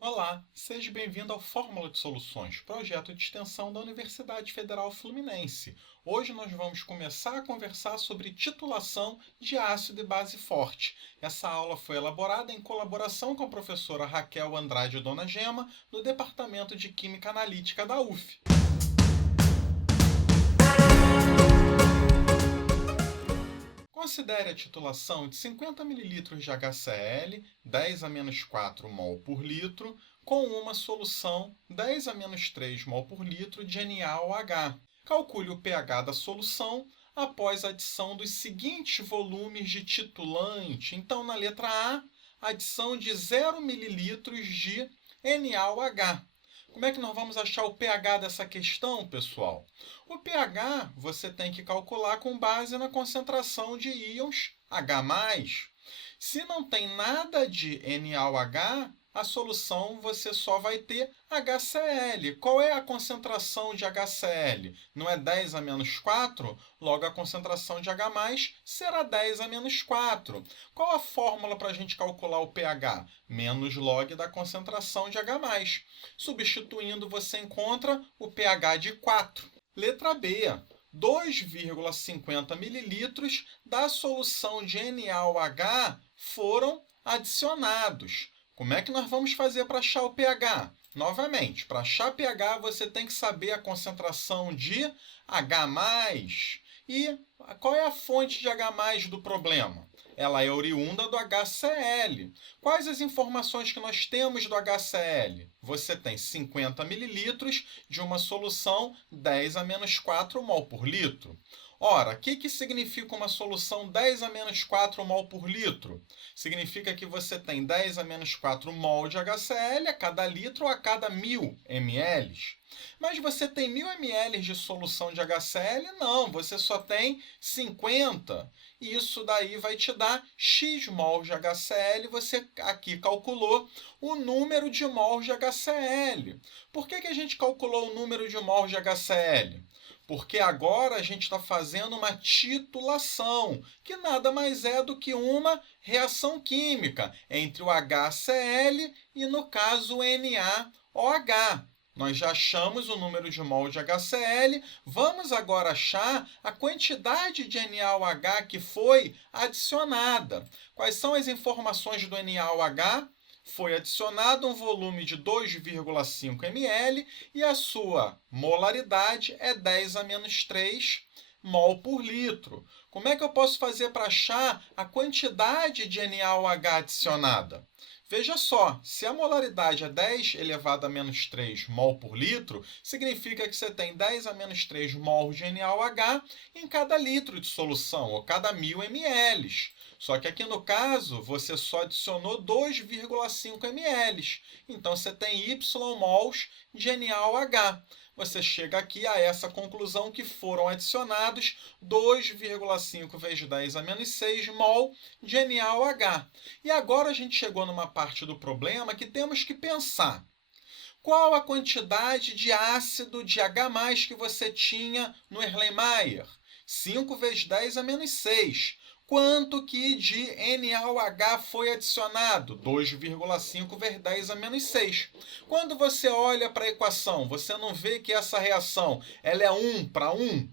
Olá, seja bem-vindo ao Fórmula de Soluções, projeto de extensão da Universidade Federal Fluminense. Hoje nós vamos começar a conversar sobre titulação de ácido e base forte. Essa aula foi elaborada em colaboração com a professora Raquel Andrade Dona Gema, do Departamento de Química Analítica da UF. Considere a titulação de 50 ml de HCl, 10 a menos 4 mol por litro, com uma solução 10 a menos 3 mol por litro de NaOH. Calcule o pH da solução após a adição dos seguintes volumes de titulante. Então, na letra A, adição de 0 ml de NaOH. Como é que nós vamos achar o pH dessa questão, pessoal? O pH você tem que calcular com base na concentração de íons H+. Se não tem nada de NaOH, a solução você só vai ter HCl. Qual é a concentração de HCl? Não é 10 a menos 4? Logo, a concentração de H+, será 10 a menos 4. Qual a fórmula para a gente calcular o pH? Menos log da concentração de H+. Substituindo, você encontra o pH de 4. Letra B. 2,50 ml da solução de NaOH foram adicionados. Como é que nós vamos fazer para achar o pH? Novamente, para achar pH, você tem que saber a concentração de H+. E qual é a fonte de H+ do problema? Ela é oriunda do HCl. Quais as informações que nós temos do HCl? Você tem 50 ml de uma solução 10 a menos 4 mol por litro. Ora, o que significa uma solução 10 a menos 4 mol por litro? Significa que você tem 10 a menos 4 mol de HCl a cada litro ou a cada 1.000 ml. Mas você tem 1.000 ml de solução de HCl? Não, você só tem 50. E isso daí vai te dar X mols de HCl. Você aqui calculou o número de mols de HCl. Por que a gente calculou o número de mols de HCl? Porque agora a gente está fazendo uma titulação, que nada mais é do que uma reação química entre o HCl e, no caso, o NaOH. Nós já achamos o número de mol de HCl, vamos agora achar a quantidade de NaOH que foi adicionada. Quais são as informações do NaOH? Foi adicionado um volume de 2,5 ml e a sua molaridade é 10 a menos 3 mol por litro. Como é que eu posso fazer para achar a quantidade de NaOH adicionada? Veja só, se a molaridade é 10 elevado a menos 3 mol por litro, significa que você tem 10 a menos 3 mol de NaOH em cada litro de solução, ou cada 1.000 ml. Só que aqui no caso, você só adicionou 2,5 ml. Então, você tem Y mols de NaOH. Você chega aqui a essa conclusão que foram adicionados 2,5 vezes 10 a menos 6 mol de NaOH. E agora a gente chegou numa parte do problema que temos que pensar. Qual a quantidade de ácido de H+ que você tinha no Erlenmeyer? 5 vezes 10 a menos 6. Quanto que de NaOH foi adicionado? 2,5 vezes 10 a menos 6. Quando você olha para a equação, você não vê que essa reação ela é 1 para 1?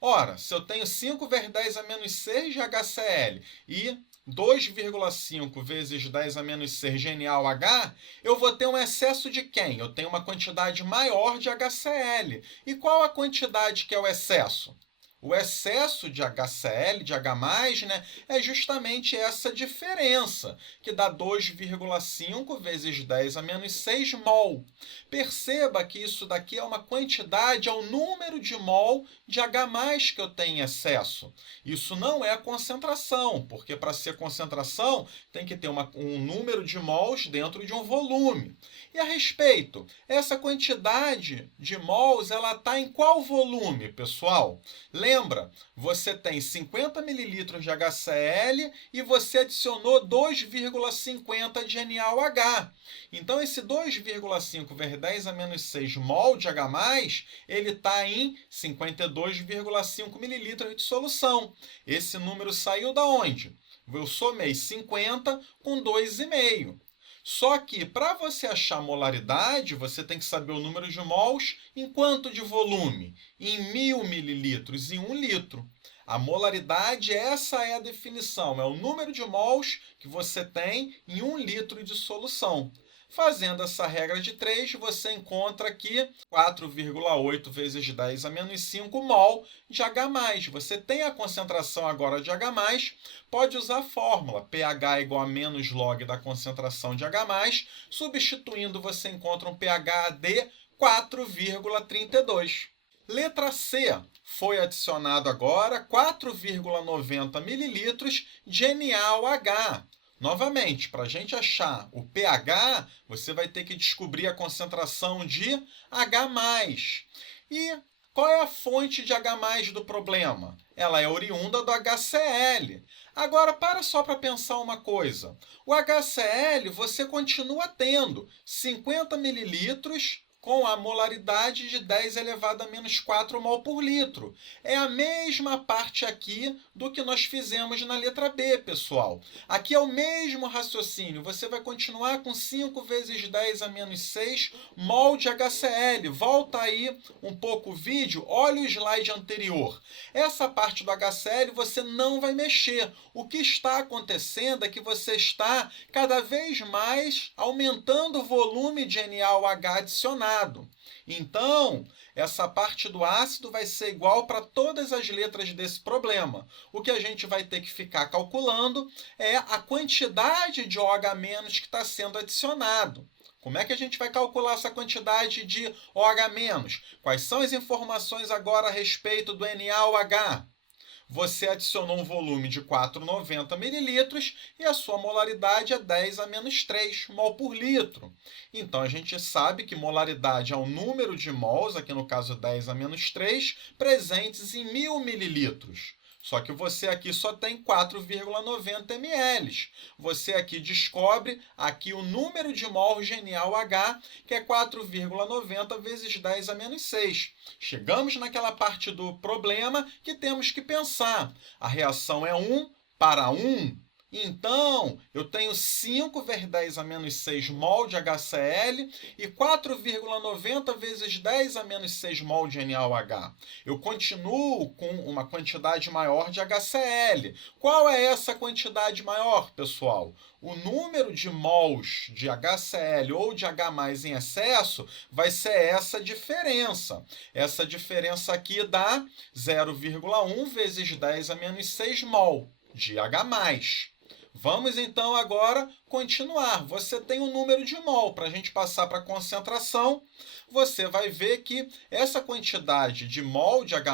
Ora, se eu tenho 5 vezes 10 a menos 6 de HCl e 2,5 vezes 10 a menos 6 de NaOH, eu vou ter um excesso de quem? Eu tenho uma quantidade maior de HCl. E qual a quantidade que é o excesso? O excesso de HCl, de H+, né, é justamente essa diferença, que dá 2,5 vezes 10 a menos 6 mol. Perceba que isso daqui é uma quantidade, é o número de mol de H+ que eu tenho em excesso. Isso não é concentração, porque para ser concentração tem que ter um número de mols dentro de um volume. E a respeito, essa quantidade de mols ela está em qual volume, pessoal? Lembra, você tem 50 ml de HCl e você adicionou 2,50 de NaOH. Então, esse 2,5 vezes 10 a menos 6 mol de H+, ele está em 52,5 ml de solução. Esse número saiu da onde? Eu somei 50 com 2,5. Só que, para você achar a molaridade, você tem que saber o número de mols em quanto de volume? Em 1.000 mililitros, em 1 litro. A molaridade, essa é a definição, é o número de mols que você tem em 1 litro de solução. Fazendo essa regra de 3, você encontra aqui 4,8 vezes 10 a menos 5 mol de H+. Você tem a concentração agora de H+, pode usar a fórmula pH igual a menos log da concentração de H+, substituindo você encontra um pH de 4,32. Letra C, foi adicionado agora 4,90 mililitros de NaOH. Novamente, para a gente achar o pH, você vai ter que descobrir a concentração de H+. E qual é a fonte de H+ do problema? Ela é oriunda do HCl. Agora, só para pensar uma coisa. O HCl você continua tendo 50 mililitros com a molaridade de 10 elevado a menos 4 mol por litro. É a mesma parte aqui do que nós fizemos na letra B, pessoal. Aqui é o mesmo raciocínio. Você vai continuar com 5 vezes 10 a menos 6 mol de HCl. Volta aí um pouco o vídeo, olha o slide anterior. Essa parte do HCl você não vai mexer. O que está acontecendo é que você está cada vez mais aumentando o volume de NaOH adicionado. Então, essa parte do ácido vai ser igual para todas as letras desse problema. O que a gente vai ter que ficar calculando é a quantidade de OH- que está sendo adicionado. Como é que a gente vai calcular essa quantidade de OH-? Quais são as informações agora a respeito do NaOH? Você adicionou um volume de 490 mililitros e a sua molaridade é 10 a menos 3 mol por litro. Então, a gente sabe que molaridade é o número de mols, aqui no caso 10 a menos 3, presentes em 1.000 mililitros. Só que você aqui só tem 4,90 ml. Você aqui descobre aqui o número de mols de NaOH, que é 4,90 vezes 10 a menos 6. Chegamos naquela parte do problema que temos que pensar. A reação é 1 para 1. Então, eu tenho 5 vezes 10 a menos 6 mol de HCl e 4,90 vezes 10 a menos 6 mol de NaOH. Eu continuo com uma quantidade maior de HCl. Qual é essa quantidade maior, pessoal? O número de mols de HCl ou de H+ em excesso vai ser essa diferença. Essa diferença aqui dá 0,1 vezes 10 a menos 6 mol de H+. Vamos, então, agora continuar. Você tem o número de mol. Para a gente passar para a concentração, você vai ver que essa quantidade de mol de H+,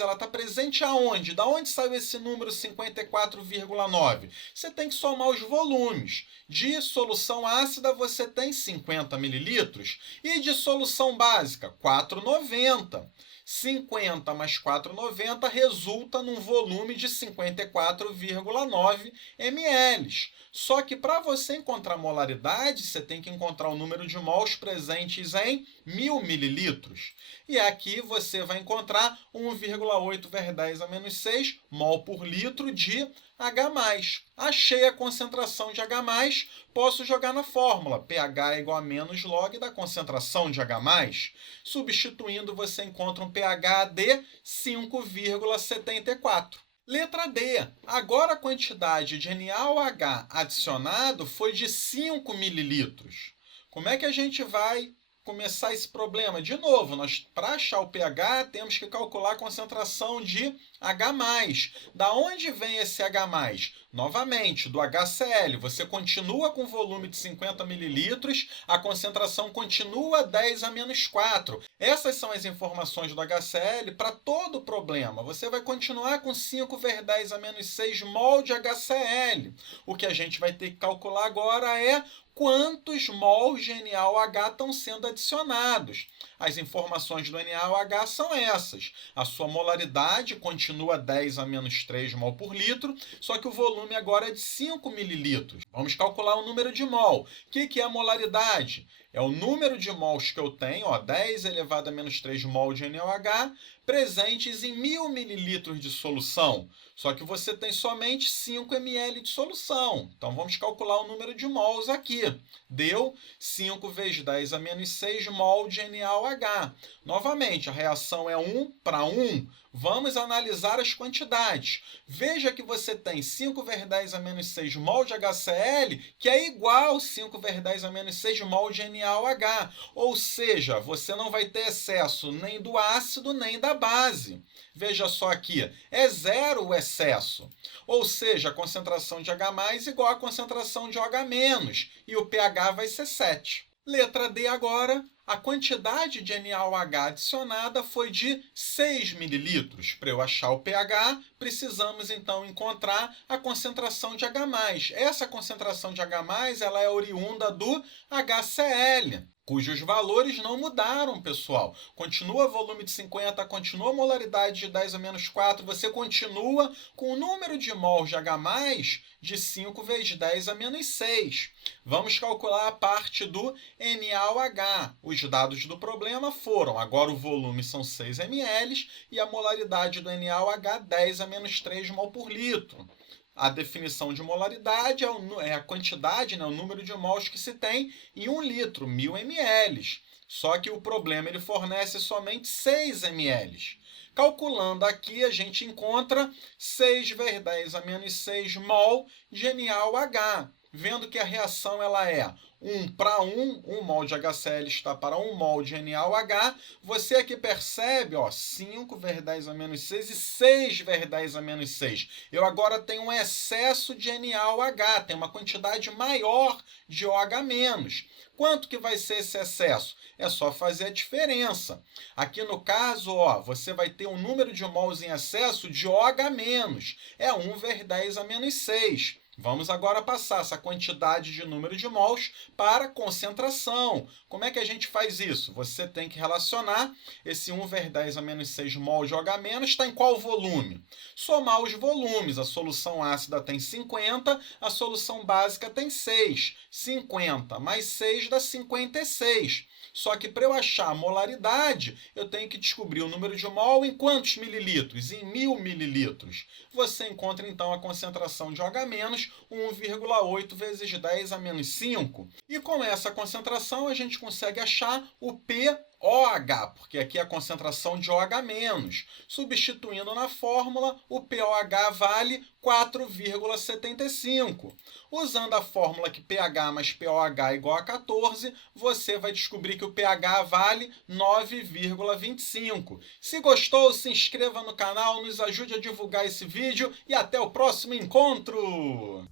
ela está presente aonde? Da onde saiu esse número 54,9? Você tem que somar os volumes. De solução ácida, você tem 50 mililitros. E de solução básica, 490. 50 mais 4,90 resulta num volume de 54,9 ml. Só que para você encontrar molaridade, você tem que encontrar o número de mols presentes em 1.000 mililitros. E aqui você vai encontrar 1,8 vezes 10 a menos 6 mol por litro de H+. Achei a concentração de H+, posso jogar na fórmula pH igual a menos log da concentração de H+. Substituindo, você encontra um pH de 5,74. Letra D. Agora a quantidade de NaOH adicionado foi de 5 mililitros. Como é que a gente vai começar esse problema? De novo, para achar o pH, temos que calcular a concentração de H+. Da onde vem esse H+? Novamente, do HCl. Você continua com volume de 50 mililitros, a concentração continua 10 a menos 4. Essas são as informações do HCl para todo o problema. Você vai continuar com 5 vezes 10 a menos 6 mol de HCl. O que a gente vai ter que calcular agora é quantos mols de NaOH estão sendo adicionados. As informações do NaOH são essas. A sua molaridade continua 10 a menos 3 mol por litro, só que o volume agora é de 5 mililitros. Vamos calcular o número de mol. O que é a molaridade? É o número de mols que eu tenho, ó, 10 elevado a menos 3 mol de NaOH, presentes em 1.000 mililitros de solução. Só que você tem somente 5 ml de solução. Então, vamos calcular o número de mols aqui. Deu 5 vezes 10 a menos 6 mol de NaOH. Novamente, a reação é 1 para 1. Vamos analisar as quantidades. Veja que você tem 5 vezes 10 a menos 6 mol de HCl, que é igual a 5 vezes 10 a menos 6 mol de NaOH. Ou seja, você não vai ter excesso nem do ácido, nem da base. Veja só aqui, é zero o excesso. Ou seja, a concentração de H+, igual à concentração de OH-, e o pH vai ser 7. Letra D agora, a quantidade de NaOH adicionada foi de 6 ml. Para eu achar o pH, precisamos então encontrar a concentração de H+. Essa concentração de H+, ela é oriunda do HCl, cujos valores não mudaram, pessoal. Continua volume de 50, continua a molaridade de 10 a menos 4, você continua com o número de mols de H+, de 5 vezes 10 a menos 6. Vamos calcular a parte do NaOH. Os dados do problema foram, agora o volume são 6 ml e a molaridade do NaOH 10 a menos 3 mol por litro. A definição de molaridade é a quantidade, né, o número de mols que se tem em 1 litro, 1.000 ml. Só que o problema ele fornece somente 6 ml. Calculando aqui, a gente encontra 6 vezes 10 a menos 6 mol de NaOH. Vendo que a reação ela é 1 para 1, 1 mol de HCl está para 1 mol de NaOH, você aqui percebe, ó, 5 vezes 10 a menos 6 e 6 vezes 10 a menos 6. Eu agora tenho um excesso de NaOH, tem uma quantidade maior de OH-. Quanto que vai ser esse excesso? É só fazer a diferença. Aqui no caso, ó, você vai ter um número de mols em excesso de OH-. É 1 vezes 10 a menos 6. Vamos agora passar essa quantidade de número de mols para concentração. Como é que a gente faz isso? Você tem que relacionar esse 1 vezes 10 a menos 6 mol de OH- está em qual volume? Somar os volumes. A solução ácida tem 50, a solução básica tem 6. 50 mais 6 dá 56. Só que para eu achar a molaridade, eu tenho que descobrir o número de mol em quantos mililitros? Em 1.000 mililitros. Você encontra, então, a concentração de OH-, 1,8 vezes 10 a menos 5. E com essa concentração, a gente consegue achar o pOH, porque aqui é a concentração de OH-. Substituindo na fórmula, o pOH vale 4,75. Usando a fórmula que pH mais pOH é igual a 14, você vai descobrir que o pH vale 9,25. Se gostou, se inscreva no canal, nos ajude a divulgar esse vídeo e até o próximo encontro!